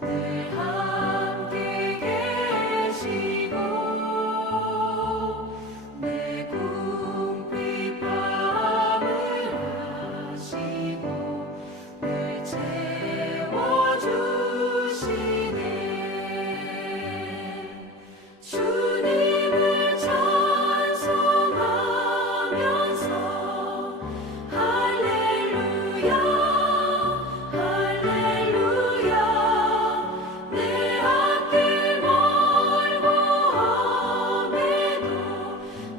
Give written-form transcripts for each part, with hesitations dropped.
늘 함께 계시고 내 궁핍함을 아시고 늘 채워주시네. 주님을 찬송하면서 할렐루야 할렐루야 내 앞길 멀고 험해도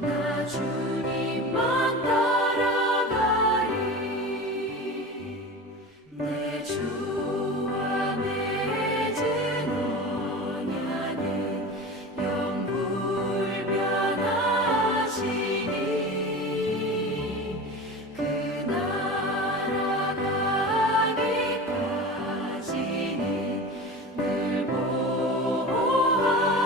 나 주님만 따라가리. 내 주와 맺은 언약은 영불변하시니 그 나라 가기까지는 늘 보호하시네.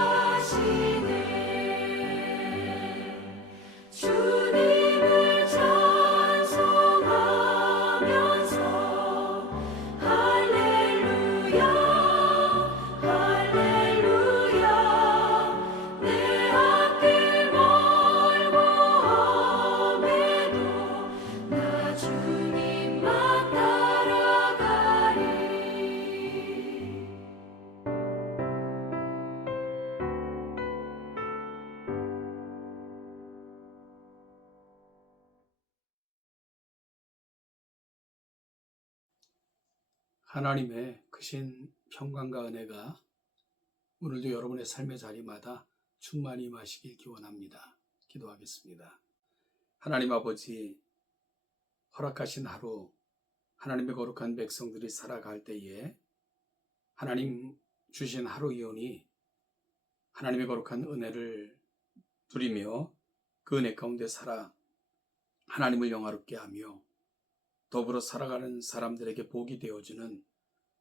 주님을 찬송하면서 할렐루야 할렐루야 내 앞길 멀고 험해도 나 주님만 따라가리. 하나님의 크신 평강과 은혜가 오늘도 여러분의 삶의 자리마다 충만히 임하시길 기원합니다. 기도하겠습니다. 하나님 아버지, 허락하신 하루, 하나님의 거룩한 백성들이 살아갈 때에 하나님 주신 하루 이온이 하나님의 거룩한 은혜를 누리며 그 은혜 가운데 살아 하나님을 영화롭게 하며 더불어 살아가는 사람들에게 복이 되어주는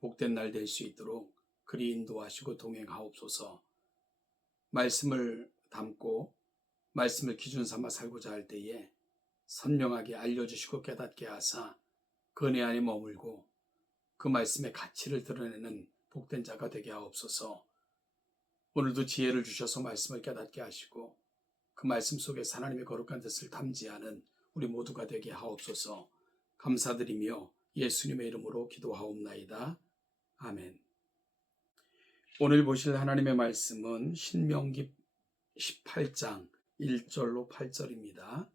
복된 날 될 수 있도록 그리 인도하시고 동행하옵소서. 말씀을 담고 말씀을 기준 삼아 살고자 할 때에 선명하게 알려주시고 깨닫게 하사 그 은혜 안에 머물고 그 말씀의 가치를 드러내는 복된 자가 되게 하옵소서. 오늘도 지혜를 주셔서 말씀을 깨닫게 하시고 그 말씀 속에 하나님의 거룩한 뜻을 담지하는 우리 모두가 되게 하옵소서. 감사드리며 예수님의 이름으로 기도하옵나이다. 아멘. 오늘 보실 하나님의 말씀은 신명기 18장 1절로 8절입니다.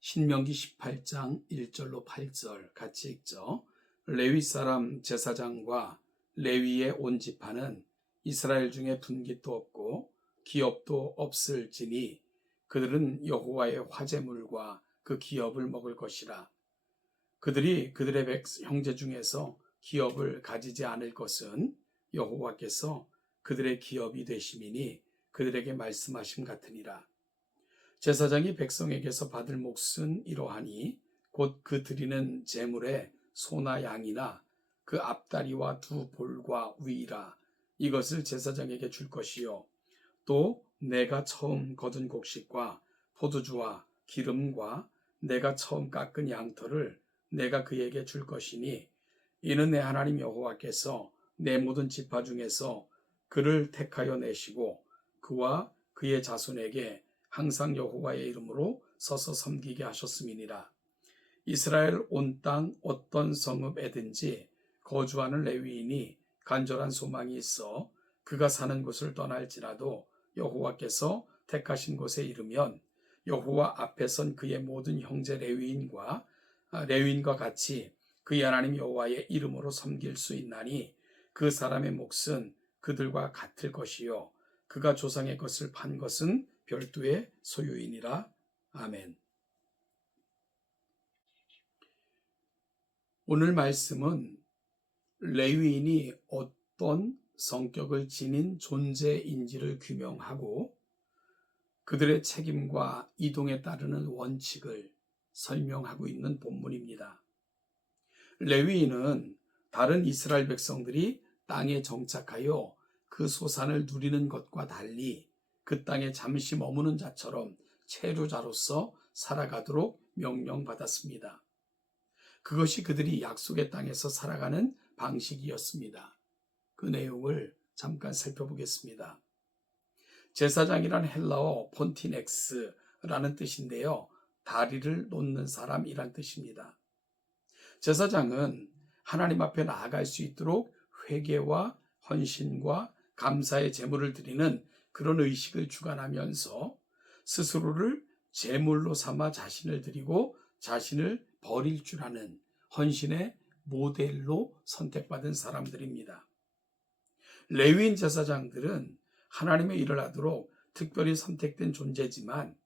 신명기 18장 1절로 8절 같이 읽죠. 레위 사람 제사장과 레위의 온 지파는 이스라엘 중에 분깃도 없고 기업도 없을지니 그들은 여호와의 화제물과 그 기업을 먹을 것이라. 그들이 그들의 형제 중에서 기업을 가지지 않을 것은 여호와께서 그들의 기업이 되심이니 그들에게 말씀하심 같으니라. 제사장이 백성에게서 받을 몫은 이러하니 곧 그 드리는 제물에 소나 양이나 그 앞다리와 두 볼과 위라. 이것을 제사장에게 줄 것이요 또 내가 처음 거둔 곡식과 포도주와 기름과 내가 처음 깎은 양털을 내가 그에게 줄 것이니 이는 내 하나님 여호와께서 내 모든 지파 중에서 그를 택하여 내시고 그와 그의 자손에게 항상 여호와의 이름으로 서서 섬기게 하셨음이니라. 이스라엘 온 땅 어떤 성읍에든지 거주하는 레위인이 간절한 소망이 있어 그가 사는 곳을 떠날지라도 여호와께서 택하신 곳에 이르면 여호와 앞에 선 그의 모든 형제 레위인과 같이 그의 하나님 여호와의 이름으로 섬길 수 있나니 그 사람의 몫은 그들과 같을 것이요 그가 조상의 것을 판 것은 별도의 소유이니라. 아멘. 오늘 말씀은 레위인이 어떤 성격을 지닌 존재인지를 규명하고 그들의 책임과 이동에 따르는 원칙을 설명하고 있는 본문입니다. 레위인은 다른 이스라엘 백성들이 땅에 정착하여 그 소산을 누리는 것과 달리 그 땅에 잠시 머무는 자처럼 체류자로서 살아가도록 명령받았습니다. 그것이 그들이 약속의 땅에서 살아가는 방식이었습니다. 그 내용을 잠깐 살펴보겠습니다. 제사장이란 헬라어 폰티넥스라는 뜻인데요. 다리를 놓는 사람이란 뜻입니다. 제사장은 하나님 앞에 나아갈 수 있도록 회개와 헌신과 감사의 제물을 드리는 그런 의식을 주관하면서 스스로를 제물로 삼아 자신을 드리고 자신을 버릴 줄 아는 헌신의 모델로 선택받은 사람들입니다. 레위인 제사장들은 하나님의 일을 하도록 특별히 선택된 존재지만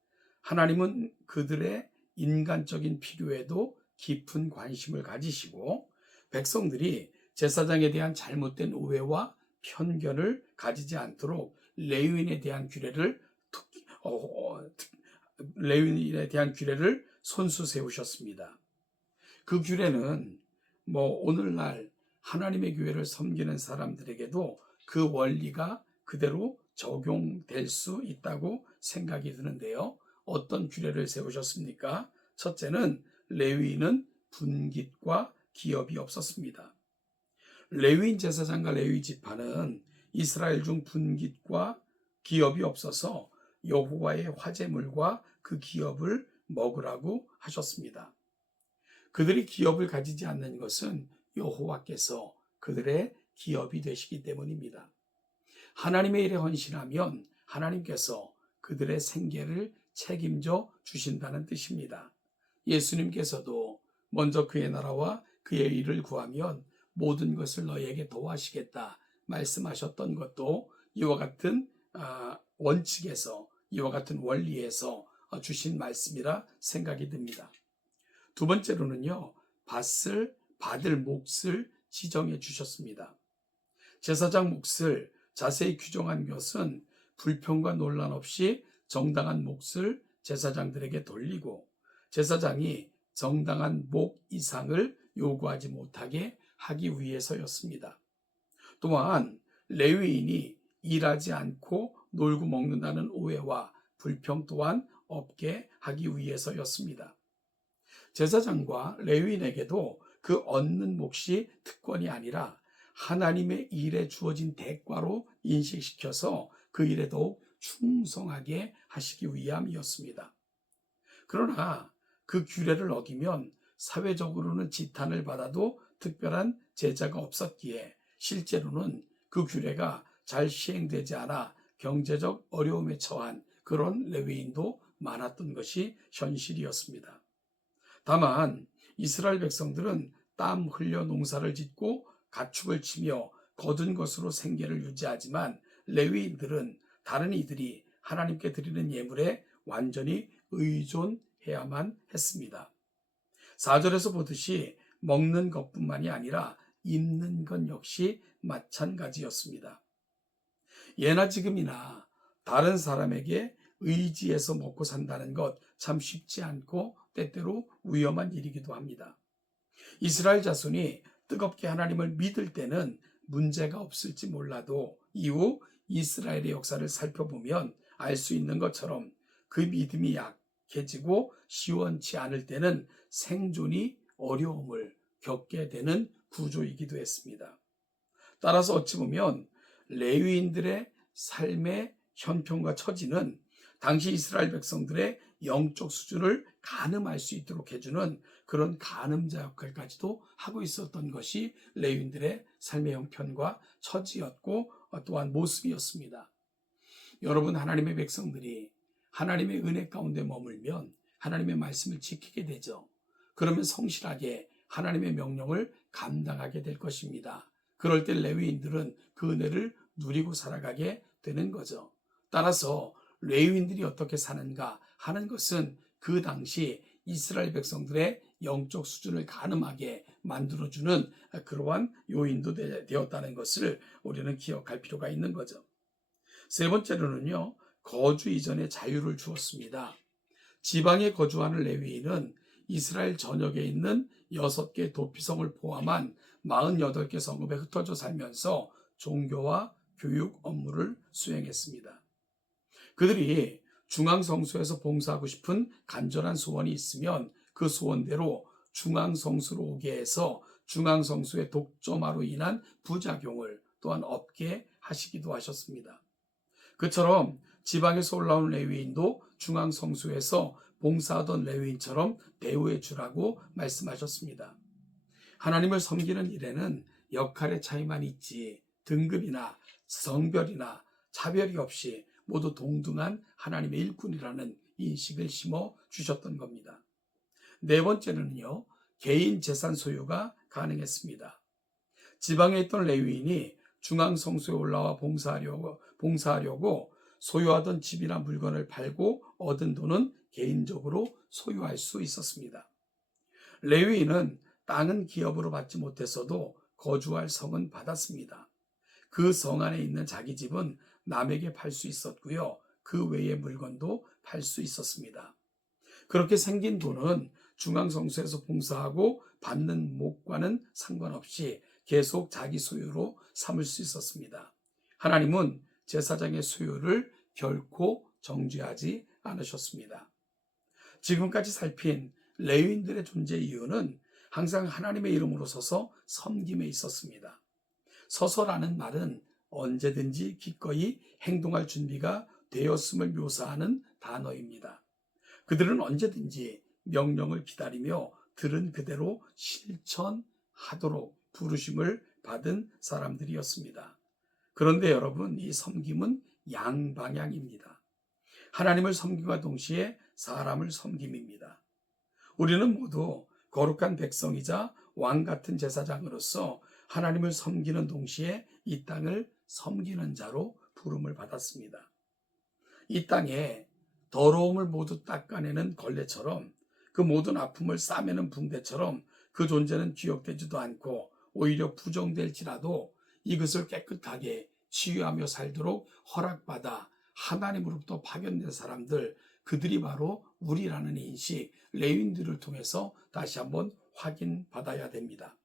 하나님은 그들의 인간적인 필요에도 깊은 관심을 가지시고 백성들이 제사장에 대한 잘못된 오해와 편견을 가지지 않도록 레위인에 대한 규례를 손수 세우셨습니다. 그 규례는 오늘날 하나님의 교회를 섬기는 사람들에게도 그 원리가 그대로 적용될 수 있다고 생각이 드는데요. 어떤 규례를 세우셨습니까? 첫째는 레위인은 분깃과 기업이 없었습니다. 레위인 제사장과 레위 지파는 이스라엘 중 분깃과 기업이 없어서 여호와의 화제물과 그 기업을 먹으라고 하셨습니다. 그들이 기업을 가지지 않는 것은 여호와께서 그들의 기업이 되시기 때문입니다. 하나님의 일에 헌신하면 하나님께서 그들의 생계를 책임져 주신다는 뜻입니다. 예수님께서도 먼저 그의 나라와 그의 일을 구하면 모든 것을 너희에게 도와시겠다 말씀하셨던 것도 이와 같은 원칙에서, 이와 같은 원리에서 주신 말씀이라 생각이 듭니다. 두 번째로는요, 받을 몫을 지정해 주셨습니다. 제사장 몫을 자세히 규정한 것은 불평과 논란 없이 정당한 몫을 제사장들에게 돌리고 제사장이 정당한 목 이상을 요구하지 못하게 하기 위해서였습니다. 또한 레위인이 일하지 않고 놀고 먹는다는 오해와 불평 또한 없게 하기 위해서였습니다. 제사장과 레위인에게도 그 얻는 몫이 특권이 아니라 하나님의 일에 주어진 대가로 인식시켜서 그 일에 더욱 충성하게 하시기 위함이었습니다. 그러나 그 규례를 어기면 사회적으로는 지탄을 받아도 특별한 제자가 없었기에 실제로는 그 규례가 잘 시행되지 않아 경제적 어려움에 처한 그런 레위인도 많았던 것이 현실이었습니다. 다만 이스라엘 백성들은 땀 흘려 농사를 짓고 가축을 치며 거둔 것으로 생계를 유지하지만 레위인들은 다른 이들이 하나님께 드리는 예물에 완전히 의존해야만 했습니다. 4절에서 보듯이 먹는 것뿐만이 아니라 입는 것 역시 마찬가지였습니다. 예나 지금이나 다른 사람에게 의지해서 먹고 산다는 것 참 쉽지 않고 때때로 위험한 일이기도 합니다. 이스라엘 자손이 뜨겁게 하나님을 믿을 때는 문제가 없을지 몰라도 이후 이스라엘의 역사를 살펴보면 알 수 있는 것처럼 그 믿음이 약해지고 시원치 않을 때는 생존이 어려움을 겪게 되는 구조이기도 했습니다. 따라서 어찌 보면 레위인들의 삶의 형편과 처지는 당시 이스라엘 백성들의 영적 수준을 가늠할 수 있도록 해주는 그런 가늠자 역할까지도 하고 있었던 것이 레위인들의 삶의 형편과 처지였고 또한 모습이었습니다. 여러분, 하나님의 백성들이 하나님의 은혜 가운데 머물면 하나님의 말씀을 지키게 되죠. 그러면 성실하게 하나님의 명령을 감당하게 될 것입니다. 그럴 때 레위인들은 그 은혜를 누리고 살아가게 되는 거죠. 따라서 레위인들이 어떻게 사는가 하는 것은 그 당시 이스라엘 백성들의 영적 수준을 가늠하게 만들어주는 그러한 요인도 되었다는 것을 우리는 기억할 필요가 있는 거죠. 세 번째로는요, 거주 이전에 자유를 주었습니다. 지방에 거주하는 레위인은 이스라엘 전역에 있는 6개 도피성을 포함한 48개 성읍에 흩어져 살면서 종교와 교육 업무를 수행했습니다. 그들이 중앙성소에서 봉사하고 싶은 간절한 소원이 있으면 그 소원대로 중앙성소로 오게 해서 중앙성소의 독점화로 인한 부작용을 또한 없게 하시기도 하셨습니다. 그처럼 지방에서 올라온 레위인도 중앙성소에서 봉사하던 레위인처럼 대우해 주라고 말씀하셨습니다. 하나님을 섬기는 일에는 역할의 차이만 있지 등급이나 성별이나 차별이 없이 모두 동등한 하나님의 일꾼이라는 인식을 심어 주셨던 겁니다. 네 번째는요, 개인 재산 소유가 가능했습니다. 지방에 있던 레위인이 중앙성소에 올라와 봉사하려고 소유하던 집이나 물건을 팔고 얻은 돈은 개인적으로 소유할 수 있었습니다. 레위인은 땅은 기업으로 받지 못했어도 거주할 성은 받았습니다. 그 성 안에 있는 자기 집은 남에게 팔 수 있었고요. 그 외의 물건도 팔 수 있었습니다. 그렇게 생긴 돈은 중앙성소에서 봉사하고 받는 목과는 상관없이 계속 자기 소유로 삼을 수 있었습니다. 하나님은 제사장의 소유를 결코 정죄하지 않으셨습니다. 지금까지 살핀 레위인들의 존재 이유는 항상 하나님의 이름으로 서서 섬김에 있었습니다. 서서라는 말은 언제든지 기꺼이 행동할 준비가 되었음을 묘사하는 단어입니다. 그들은 언제든지 명령을 기다리며 들은 그대로 실천하도록 부르심을 받은 사람들이었습니다. 그런데 여러분, 이 섬김은 양방향입니다. 하나님을 섬김과 동시에 사람을 섬김입니다. 우리는 모두 거룩한 백성이자 왕 같은 제사장으로서 하나님을 섬기는 동시에 이 땅을 섬기는 자로 부름을 받았습니다. 이 땅에 더러움을 모두 닦아내는 걸레처럼, 그 모든 아픔을 싸매는 붕대처럼 그 존재는 기억되지도 않고 오히려 부정될지라도 이것을 깨끗하게 치유하며 살도록 허락받아 하나님으로부터 파견된 사람들, 그들이 바로 우리라는 인식, 레위인들을 통해서 다시 한번 확인받아야 됩니다.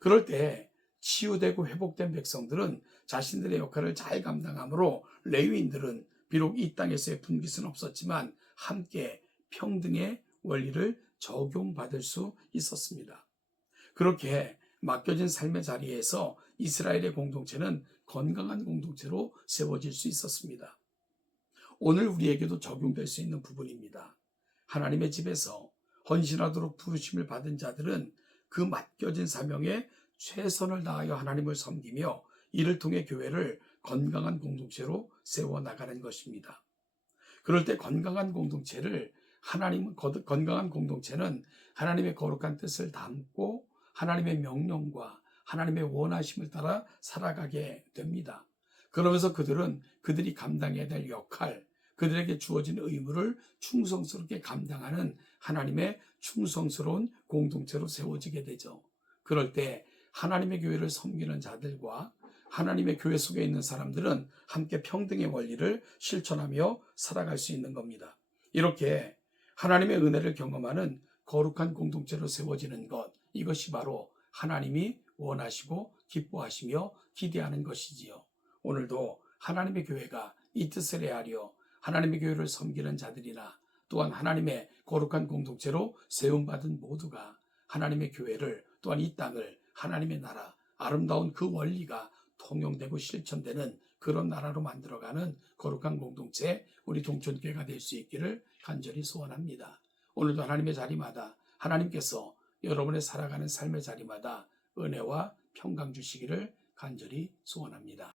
그럴 때 치유되고 회복된 백성들은 자신들의 역할을 잘 감당하므로 레위인들은 비록 이 땅에서의 분깃은 없었지만 함께 평등의 원리를 적용받을 수 있었습니다. 그렇게 맡겨진 삶의 자리에서 이스라엘의 공동체는 건강한 공동체로 세워질 수 있었습니다. 오늘 우리에게도 적용될 수 있는 부분입니다. 하나님의 집에서 헌신하도록 부르심을 받은 자들은 그 맡겨진 사명에 최선을 다하여 하나님을 섬기며 이를 통해 교회를 건강한 공동체로 세워나가는 것입니다. 그럴 때 건강한 공동체는 하나님의 거룩한 뜻을 담고 하나님의 명령과 하나님의 원하심을 따라 살아가게 됩니다. 그러면서 그들은 그들이 감당해야 될 역할, 그들에게 주어진 의무를 충성스럽게 감당하는 하나님의 충성스러운 공동체로 세워지게 되죠. 그럴 때 하나님의 교회를 섬기는 자들과 하나님의 교회 속에 있는 사람들은 함께 평등의 원리를 실천하며 살아갈 수 있는 겁니다. 이렇게 하나님의 은혜를 경험하는 거룩한 공동체로 세워지는 것, 이것이 바로 하나님이 원하시고 기뻐하시며 기대하는 것이지요. 오늘도 하나님의 교회가 이 뜻을 헤아려 하나님의 교회를 섬기는 자들이나 또한 하나님의 거룩한 공동체로 세움받은 모두가 하나님의 교회를, 또한 이 땅을 하나님의 나라, 아름다운 그 원리가 통용되고 실천되는 그런 나라로 만들어가는 거룩한 공동체, 우리 동천교회가 될 수 있기를 간절히 소원합니다. 오늘도 하나님의 자리마다 하나님께서 여러분의 살아가는 삶의 자리마다 은혜와 평강 주시기를 간절히 소원합니다.